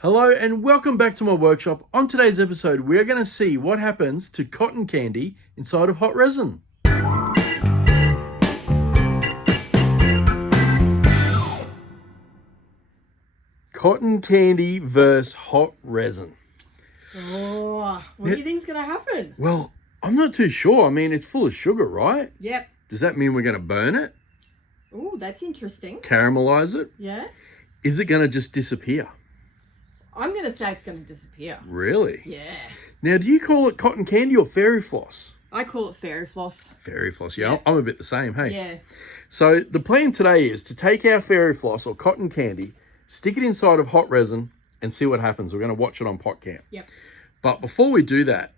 Hello and welcome back to my workshop. On today's episode, we're going to see what happens to cotton candy inside of hot resin. Cotton candy versus hot resin. Oh, what do you think's going to happen? Well, I'm not too sure. I mean, it's full of sugar, right? Yep. Does that mean we're going to burn it? Oh, that's interesting. Caramelize it? Yeah. Is it going to just disappear? I'm going to say it's going to disappear. Really? Yeah. Now, do you call it cotton candy or fairy floss? I call it fairy floss. Fairy floss, yeah. I'm a bit the same, hey? Yeah. So the plan today is to take our fairy floss or cotton candy, stick it inside of hot resin and see what happens. We're going to watch it on Pot Camp. Yep. But before we do that,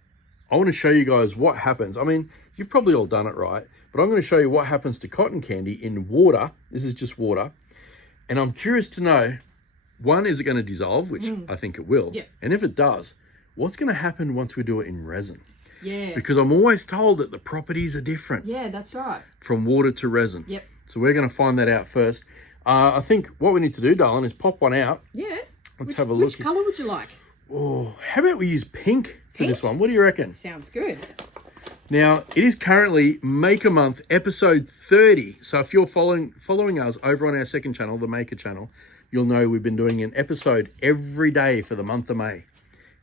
I want to show you guys what happens. I mean, you've probably all done it, right? But I'm going to show you what happens to cotton candy in water. This is just water. And I'm curious to know, one, is it going to dissolve, which I think it will? Yep. And if it does, what's going to happen once we do it in resin? Yeah. Because I'm always told that the properties are different. Yeah, that's right. From water to resin. Yep. So we're going to find that out first. I think what we need to do, darling, is pop one out. Yeah. Let's have a look. Which colour would you like? Oh, how about we use pink for this one? What do you reckon? Sounds good. Now, it is currently Maker Month, episode 30. So if you're following us over on our second channel, the Maker channel, you'll know we've been doing an episode every day for the month of May.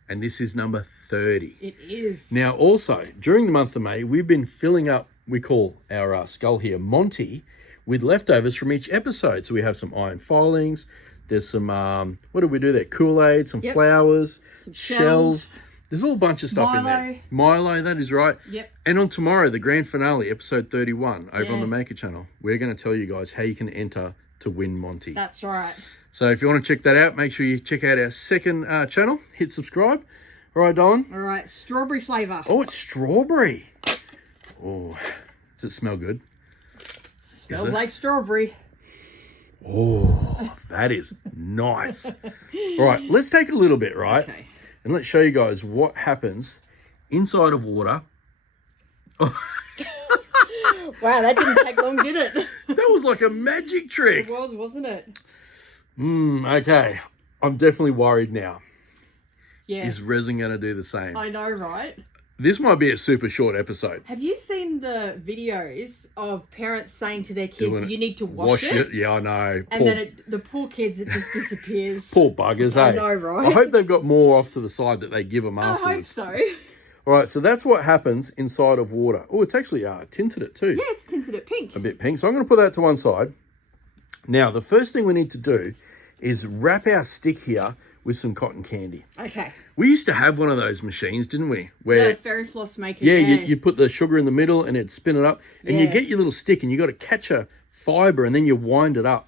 And this is number 30. It is. Now, also, during the month of May, we've been filling up, we call our skull here Monty, with leftovers from each episode. So we have some iron filings. There's some, what did we do there? Kool-Aid, some flowers, some shells. There's all a bunch of stuff in there. Milo, that is right. Yep. And on tomorrow, the grand finale, episode 31, over on the Maker channel, we're going to tell you guys how you can enter to win Monty. That's right. So if you want to check that out, make sure you check out our second channel. Hit subscribe. All right, darling? All right. Strawberry flavour. Oh, it's strawberry. Oh, does it smell good? Smells like strawberry. Oh, that is nice. All right, let's take a little bit, right? Okay. And let's show you guys what happens inside of water. Wow, that didn't take long, did it? That was like a magic trick. It was, wasn't it? Okay. I'm definitely worried now. Yeah. Is resin going to do the same? I know, right? This might be a super short episode. Have you seen the videos of parents saying to their kids, you need to wash Wash it? Yeah, I know. And then the poor kids, it just disappears. Poor buggers, I hey? know, right? I hope they've got more off to the side that they give them I afterwards. hope so. All right, so that's what happens inside of water. Oh, it's actually tinted it too. Yeah, it's tinted it pink. A bit pink. So I'm going to put that to one side. Now, the first thing we need to do is wrap our stick here with some cotton candy. Okay. We used to have one of those machines, didn't we? Where The fairy floss maker. yeah, you put the sugar in the middle and it'd spin it up. And you Yeah. get your little stick and you got to catch a fibre and then you wind it up.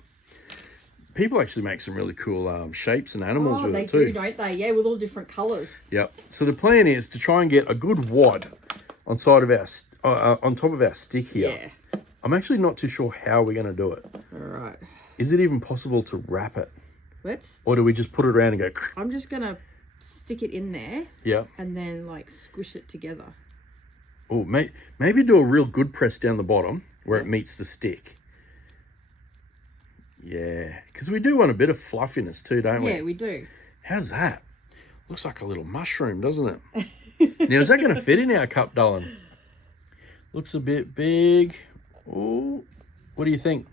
People actually make some really cool shapes and animals with they it too. do, don't they? Yeah, with all different colours. Yep. So the plan is to try and get a good wad on side of our on top of our stick here. Yeah. I'm actually not too sure how we're going to do it. All right. Is it even possible to wrap it? Let's. Or do we just put it around and go? I'm just going to stick it in there. Yeah. And then, like, squish it together. Oh, maybe do a real good press down the bottom where it meets the stick. Yeah, because we do want a bit of fluffiness too, don't we? Yeah, we do. How's that? Looks like a little mushroom, doesn't it? Now, is that going to fit in our cup, darling? Looks a bit big. Oh, what do you think?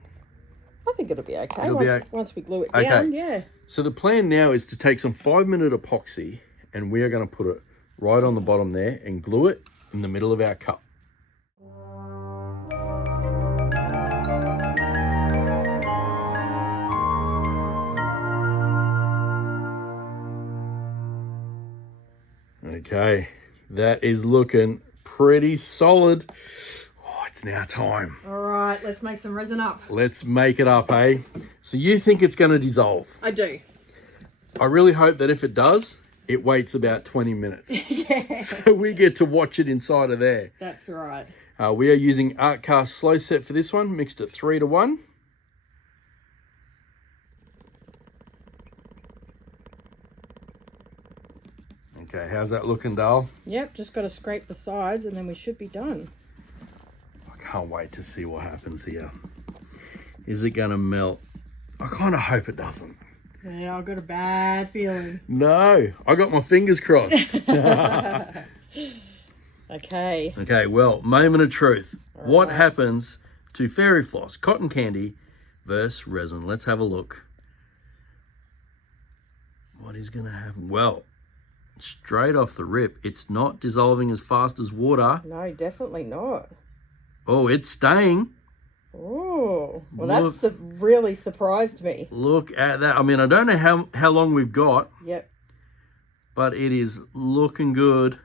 I think it'll be okay. It'll be okay. Once we glue it Okay. down, yeah. So the plan now is to take some 5-minute epoxy and we are going to put it right on the bottom there and glue it in the middle of our cup. Okay, that is looking pretty solid. Oh, it's now time. All right, let's make some resin up. Let's make it up, eh? So you think it's going to dissolve? I do. I really hope that if it does, it waits about 20 minutes. Yeah. So we get to watch it inside of there. That's right. We are using Artcast Slow Set for this one, mixed at 3:1. Okay, how's that looking, Dale? Yep, just got to scrape the sides and then we should be done. I can't wait to see what happens here. Is it going to melt? I kind of hope it doesn't. Yeah, I've got a bad feeling. No, I got my fingers crossed. Okay. Okay, well, moment of truth. All What right. happens to fairy floss, cotton candy versus resin? Let's have a look. What is going to happen? Well, straight off the rip, it's not dissolving as fast as water. No, definitely not. Oh, it's staying. Oh, well, Look. that's really surprised me. Look at that. I mean, I don't know how long we've got, Yep. but it is looking good.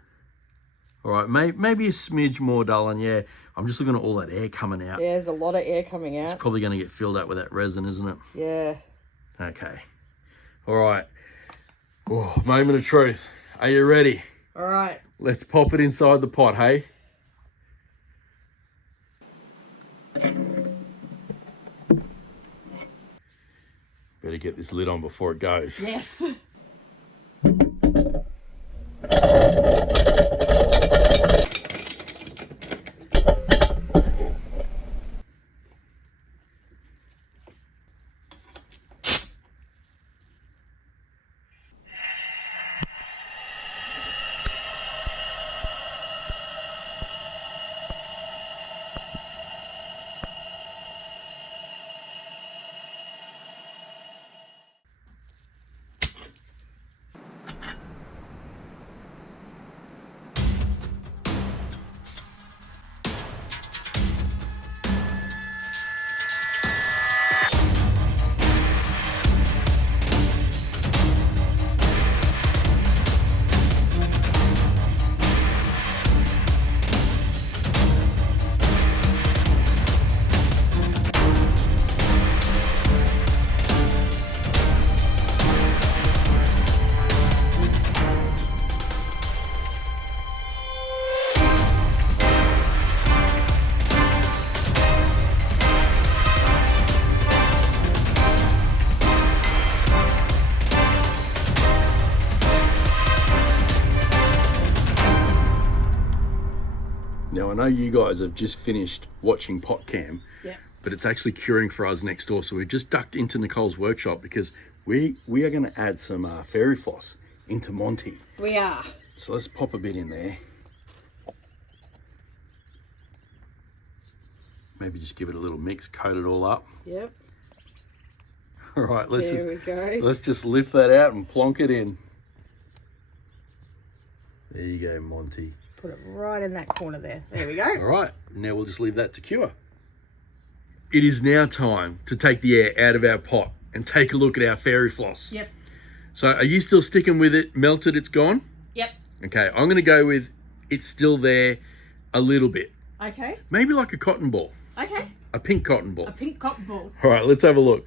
All right, maybe a smidge more, darling. Yeah, I'm just looking at all that air coming out. Yeah, there's a lot of air coming It's out. probably going to get filled up with that resin, isn't it? Yeah. Okay. All right. Oh, moment of truth. Are you ready? All right. Let's pop it inside the pot, hey? Better get this lid on before it goes. Yes. Now, I know you guys have just finished watching Pot Cam, Yeah. but it's actually curing for us next door. So we've just ducked into Nicole's workshop because we are going to add some fairy floss into Monty. We are. So let's pop a bit in there. Maybe just give it a little mix, coat it all up. Yep. All right, let's There we go. just lift that out and plonk it in. There you go, Monty. Put it right in that corner there. There we go. All right, now we'll just leave that to cure. It is now time to take the air out of our pot and take a look at our fairy floss. Yep. So are you still sticking with it? Melted, it's gone? Yep. Okay, I'm going to go with it's still there a little bit. Okay. Maybe like a cotton ball, Okay. a pink cotton ball. A pink cotton ball. All right, let's have a look.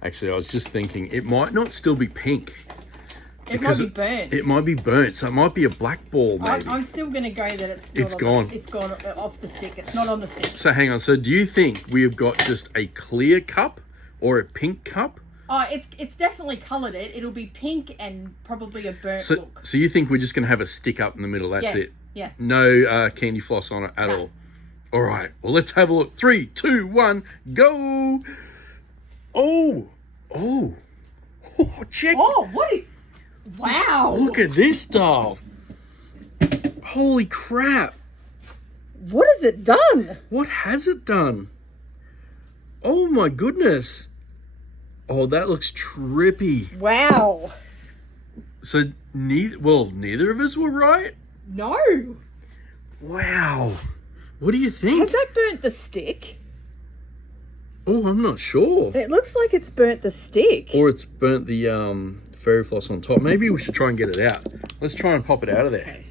Actually, I was just thinking it might not still be pink. It might be burnt. It might be burnt, so it might be a black ball maybe. I'm still going to go that it's not It's gone. It's gone off the stick. It's not on the stick. So hang on, so do you think we have got just a clear cup or a pink cup? Oh, it's definitely coloured it. It'll be pink and probably a burnt look. So you think we're just going to have a stick up in the middle, that's Yeah, it? yeah. No candy floss on it at all? All right, well, let's have a look. 3, 2, 1, go! Oh, check. Oh, wow. Look at this doll. Holy crap. What has it done? What has it done? Oh my goodness. Oh, that looks trippy. Wow. So neither of us were right? No. Wow. What do you think? Has that burnt the stick? Oh, I'm not sure. It looks like it's burnt the stick. Or it's burnt the fairy floss on top. Maybe we should try and get it out. Let's try and pop it out of there. Okay.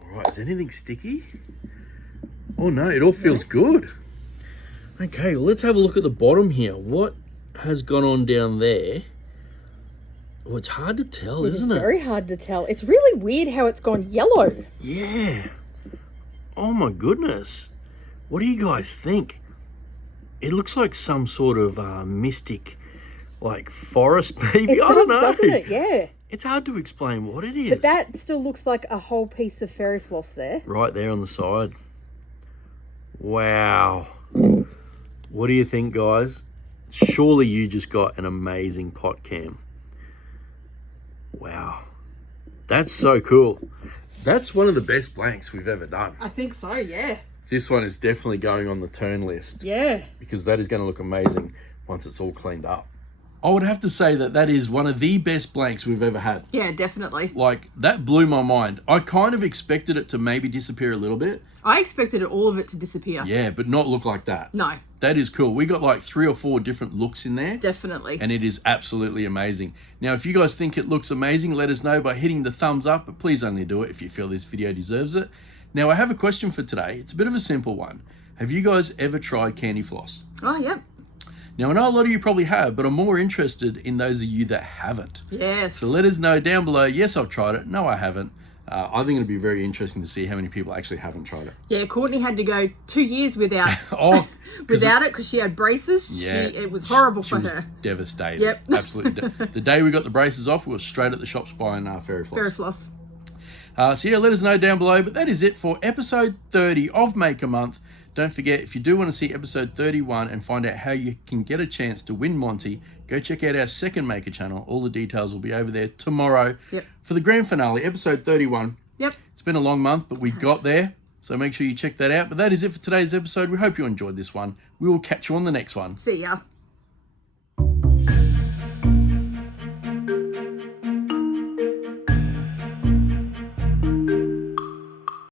All right, is anything sticky? Oh no, it all feels good. Okay, well, let's have a look at the bottom here. What has gone on down there? Oh, it's hard to tell, isn't it? It's very hard to tell. It's really weird how it's gone yellow. Yeah. Oh my goodness. What do you guys think? It looks like some sort of mystic, like forest maybe. I don't know. Doesn't it? Yeah. It's hard to explain what it is. But that still looks like a whole piece of fairy floss there. Right there on the side. Wow. What do you think, guys? Surely you just got an amazing pot cam. Wow. That's so cool. That's one of the best blanks we've ever done. I think so, yeah. This one is definitely going on the turn list. Yeah. Because that is going to look amazing once it's all cleaned up. I would have to say that that is one of the best blanks we've ever had. Yeah, definitely. Like, that blew my mind. I kind of expected it to maybe disappear a little bit. I expected all of it to disappear. Yeah, but not look like that. No. That is cool. We got like 3 or 4 different looks in there. Definitely. And it is absolutely amazing. Now, if you guys think it looks amazing, let us know by hitting the thumbs up, but please only do it if you feel this video deserves it. Now, I have a question for today. It's a bit of a simple one. Have you guys ever tried candy floss? Oh, yep. Now, I know a lot of you probably have, but I'm more interested in those of you that haven't. Yes. So let us know down below. Yes, I've tried it. No, I haven't. I think it'd be very interesting to see how many people actually haven't tried it. Yeah, Courtney had to go 2 years without without it because she had braces. Yeah, it was horrible for she was her. Devastated. Yep. Absolutely. The day we got the braces off, we were straight at the shops buying Fairy Floss. Fairy Floss. So yeah, let us know down below. But that is it for episode 30 of Make a Month. Don't forget, if you do want to see episode 31 and find out how you can get a chance to win Monty, go check out our second Maker channel. All the details will be over there tomorrow for the grand finale, episode 31. Yep. It's been a long month, but we got there. So make sure you check that out. But that is it for today's episode. We hope you enjoyed this one. We will catch you on the next one. See ya.